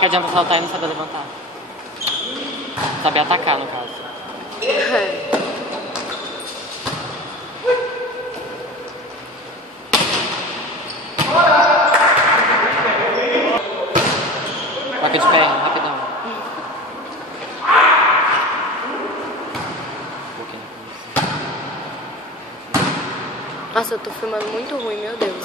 que adianta saltar e não saber levantar? Saber atacar, no caso. Troca de perna, rapidão. Nossa, eu tô filmando muito ruim, meu Deus.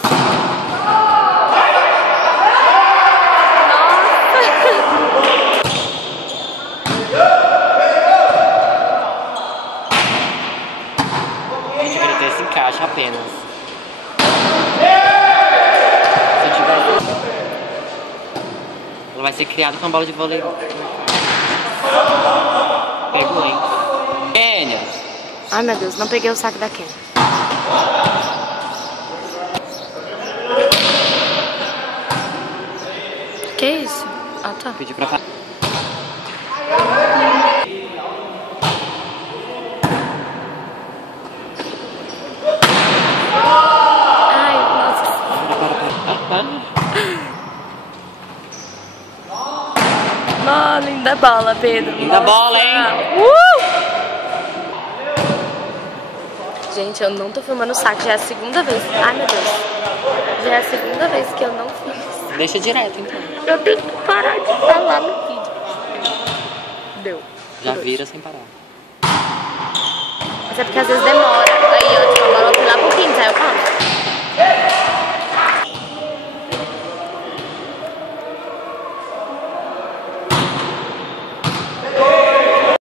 Gente, eu queria ter esse encaixe apenas. Se eu tiver... Ela vai ser criada com a bola de vôlei. Pegou, hein? Kênia! Ai, meu Deus, não peguei o saque da Kênia. Que isso? Ah, tá. Pedi pra... Ai, nossa. Não, linda bola, Pedro. Linda bola, hein? Gente, eu não tô filmando o saque, já é a segunda vez. Ai, meu Deus. Já é a segunda vez que eu não fiz. Deixa direto, então. Eu tenho que parar de falar no vídeo. Deu. Já vira sem parar. Mas é porque às vezes demora. Aí, ó, tipo, a bola foi lá pro 15, aí eu paro.